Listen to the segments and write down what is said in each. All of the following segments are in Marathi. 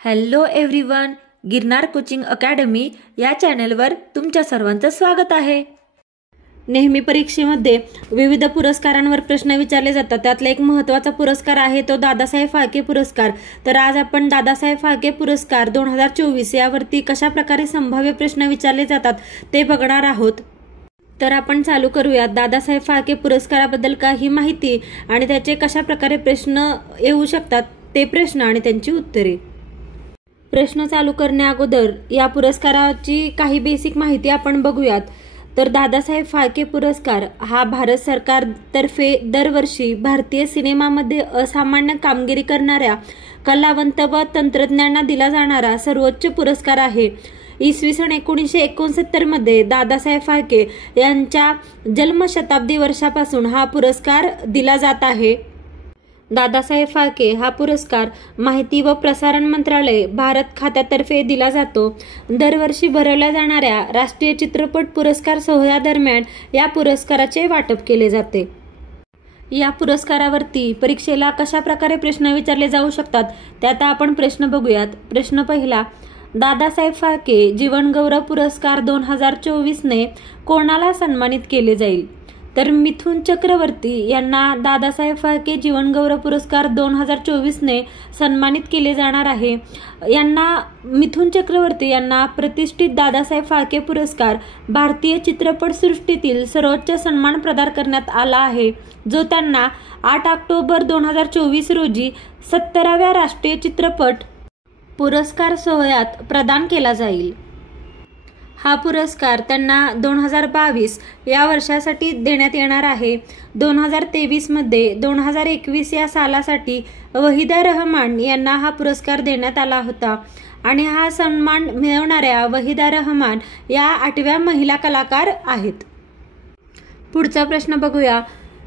Hello everyone, Girnar coaching academy या चॅनलवर तुमच्या सर्वांचं स्वागत आहे। नेहमी परीक्षेमध्ये विविध पुरस्कारांवर प्रश्न विचारले जातात। त्यातला एक महत्त्वाचा पुरस्कार आहे तो दादासाहेब फाळके पुरस्कार। तर आज आपण दादासाहेब फाळके पुरस्कार 2024 यावरती कशा प्रकारे संभाव्य प्रश्न विचारले जातात ते बघणार आहोत। तर आपण चालू करूयात दादासाहेब फाळके पुरस्काराबद्दल काही माहिती आणि त्याचे कशा प्रकारे प्रश्न येऊ शकतात ते प्रश्न आणि त्यांची उत्तरे। प्रश्न चालू करण्या अगोदर या पुरस्काराची काही बेसिक माहिती आपण बघूयात। तर दादासाहेब फाळके पुरस्कार हा भारत सरकार तर्फे दरवर्षी भारतीय सिनेमामध्ये असामान्य कामगिरी करणाऱ्या कलावंत व तंत्रज्ञांना दिला जाणारा सर्वोच्च पुरस्कार आहे। इसवी सन 1969 मध्ये दादासाहेब फाळके यांच्या जन्मशताब्दी वर्षापासून हा पुरस्कार दिला जात आहे। दादासाहेब फाळके हा पुरस्कार माहिती व प्रसारण मंत्रालय भारत खात्यातर्फे दिला जातो। दरवर्षी भरवल्या जाणाऱ्या राष्ट्रीय चित्रपट पुरस्कार सोहळ्यादरम्यान या पुरस्काराचे वाटप केले जाते। या पुरस्कारावरती परीक्षेला कशा प्रकारे प्रश्न विचारले जाऊ शकतात त्यात आपण प्रश्न बघूयात। प्रश्न पहिला, दादासाहेब फाळके जीवनगौरव पुरस्कार 2024 ने कोणाला सन्मानित केले जाईल? तर मिथुन चक्रवर्ती यांना दादासाहेब फाळके जीवनगौरव पुरस्कार 2024 ने सन्मानित केले जाणार आहे। मिथुन चक्रवर्ती यांना प्रतिष्ठित दादासाहेब फाळके पुरस्कार भारतीय चित्रपट सृष्टीतील सर्वोच्च सन्मान प्रदान करण्यात आला आहे, जो त्यांना 8 ऑक्टोबर 2024 रोजी 70व्या राष्ट्रीय चित्रपट पुरस्कार सोहळ्यात प्रदान केला जाईल। हा पुरस्कार त्यांना 2022 या वर्षासाठी देण्यात येणार आहे। 2023 मध्ये 2021 या सालासाठी वहिदा रहमान यांना हा पुरस्कार देण्यात आला होता आणि हा सन्मान मिळवणाऱ्या वहिदा रहमान या 8व्या महिला कलाकार आहेत। पुढचा प्रश्न बघूया।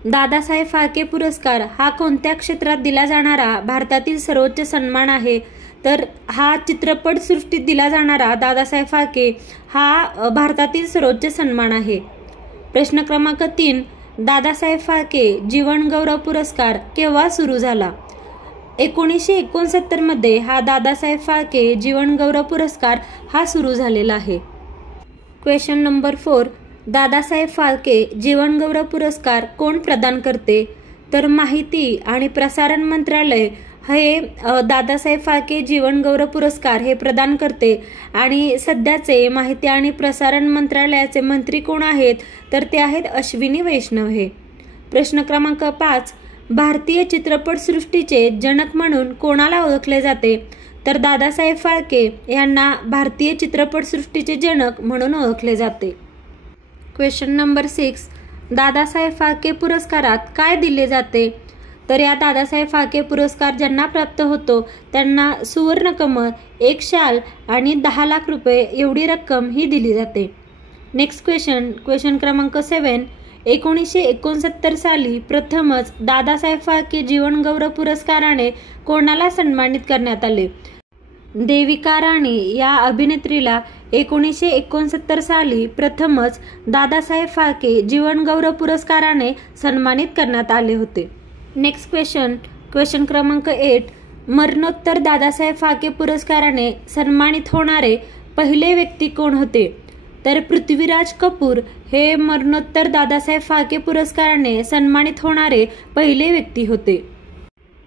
दादासाहेब फाळके पुरस्कार हा कोणत्या क्षेत्रात दिला जाणारा भारतातील सर्वोच्च सन्मान आहे? तर हा चित्रपट सृष्टीत दिला जाणारा दादासाहेब फाळके हा भारतातील सर्वोच्च सन्मान आहे। प्रश्न क्रमांक 3, दादासाहेब फाळके जीवनगौरव पुरस्कार केव्हा सुरू झाला? 1969 मध्ये हा दादासाहेब फाळके जीवनगौरव पुरस्कार हा सुरू झालेला आहे। क्वेश्चन नंबर 4, दादासाहेब फाळके जीवनगौरव पुरस्कार कोण प्रदान करते? तर माहिती आणि प्रसारण मंत्रालय हे दादासाहेब फाळके जीवनगौरव पुरस्कार हे प्रदान करते आणि सध्याचे माहिती आणि प्रसारण मंत्रालयाचे मंत्री कोण आहेत? तर ते आहेत अश्विनी वैष्णव हे। प्रश्न क्रमांक 5, भारतीय चित्रपट सृष्टीचे जनक म्हणून कोणाला ओळखले जाते? तर दादासाहेब फाळके यांना भारतीय चित्रपट सृष्टीचे जनक म्हणून ओळखले जाते। क्वेश्चन नंबर 6, दादासाहेब फाळके पुरस्कारात काय दिले जाते? तर या दादासाहेब फाळके पुरस्कार ज्यांना प्राप्त होतो त्यांना सुवर्ण कमळ, एक शाल आणि 10 लाख रुपये एवढी रक्कम ही दिली जाते। नेक्स्ट क्वेश्चन क्रमांक 7, 1969 साली प्रथमच दादासाहेब फाळके जीवनगौरव पुरस्काराने कोणाला सन्मानित करण्यात आले? देविका राणी या अभिनेत्रीला 1969 साली प्रथमच दादासाहेब फाळके जीवनगौरव पुरस्काराने सन्मानित करण्यात आले होते। नेक्स्ट क्वेश्चन क्रमांक 8, मरणोत्तर दादासाहेब फाळके पुरस्काराने सन्मानित होणारे पहिले व्यक्ती कोण होते? तर पृथ्वीराज कपूर हे मरणोत्तर दादासाहेब फाळके पुरस्काराने सन्मानित होणारे पहिले व्यक्ती होते।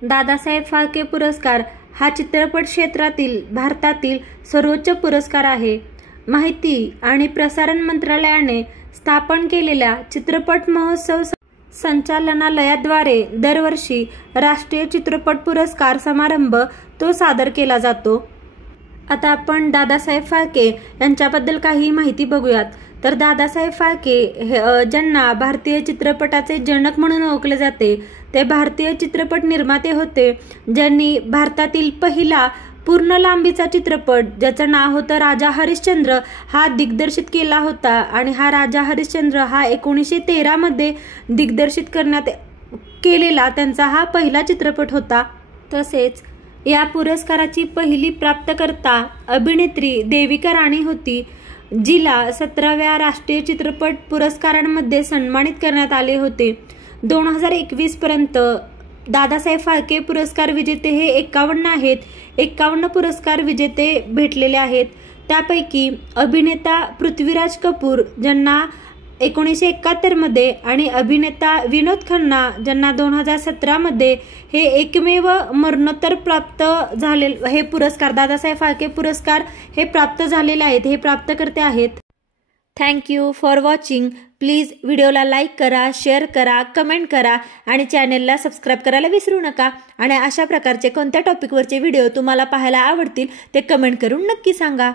दादासाहेब फाळके पुरस्कार हा चित्रपट क्षेत्रातील भारतातील सर्वोच्च पुरस्कार आहे। माहिती आणि प्रसारण मंत्रालयाने स्थापन केलेल्या चित्रपट महोत्सव संचालनालयाद्वारे दरवर्षी राष्ट्रीय चित्रपट पुरस्कार समारंभ तो सादर केला जातो। आता आपण दादासाहेब फाळके यांच्याबद्दल काही माहिती बघूयात। तर दादासाहेब फाळके ज्यांना भारतीय चित्रपटाचे जनक म्हणून ओळखले जाते ते भारतीय चित्रपट निर्माते होते, ज्यांनी भारतातील पहिला पूर्ण लांबीचा चित्रपट ज्याचं नाव होतं राजा हरिश्चंद्र हा दिग्दर्शित केला होता आणि हा राजा हरिश्चंद्र हा 1913 मध्ये दिग्दर्शित करण्यात केलेला त्यांचा हा पहिला चित्रपट होता। तसेच या पुरस्काराची पहिली प्राप्तकर्ता अभिनेत्री देविका राणी होती, जिला 17व्या राष्ट्रीय चित्रपट पुरस्कारांमध्ये सन्मानित करण्यात आले होते। 2021 पर्यंत दादासाहेब फाळके पुरस्कार विजेते हे 51 आहेत. 51 पुरस्कार विजेते भेटलेले आहेत. त्यापैकी अभिनेता पृथ्वीराज कपूर ज्यांना 1971 मध्ये आणि अभिनेता विनोद खन्ना ज्यांना 2017 मध्ये हे एकमेव मरणोत्तर प्राप्त झाले हे पुरस्कार दादासाहेब फाळके पुरस्कार हे प्राप्त झालेले आहेत. हे प्राप्तकर्ते आहेत. Thank you for watching. प्लीज व्हिडिओला लाईक करा, शेअर करा, कमेंट करा आणि चॅनेलला सबस्क्राईब करायला विसरू नका. आणि अशा प्रकारचे कोणत्या टॉपिकवरचे व्हिडिओ तुम्हाला पाहायला आवडतील ते कमेंट करून नक्की सांगा.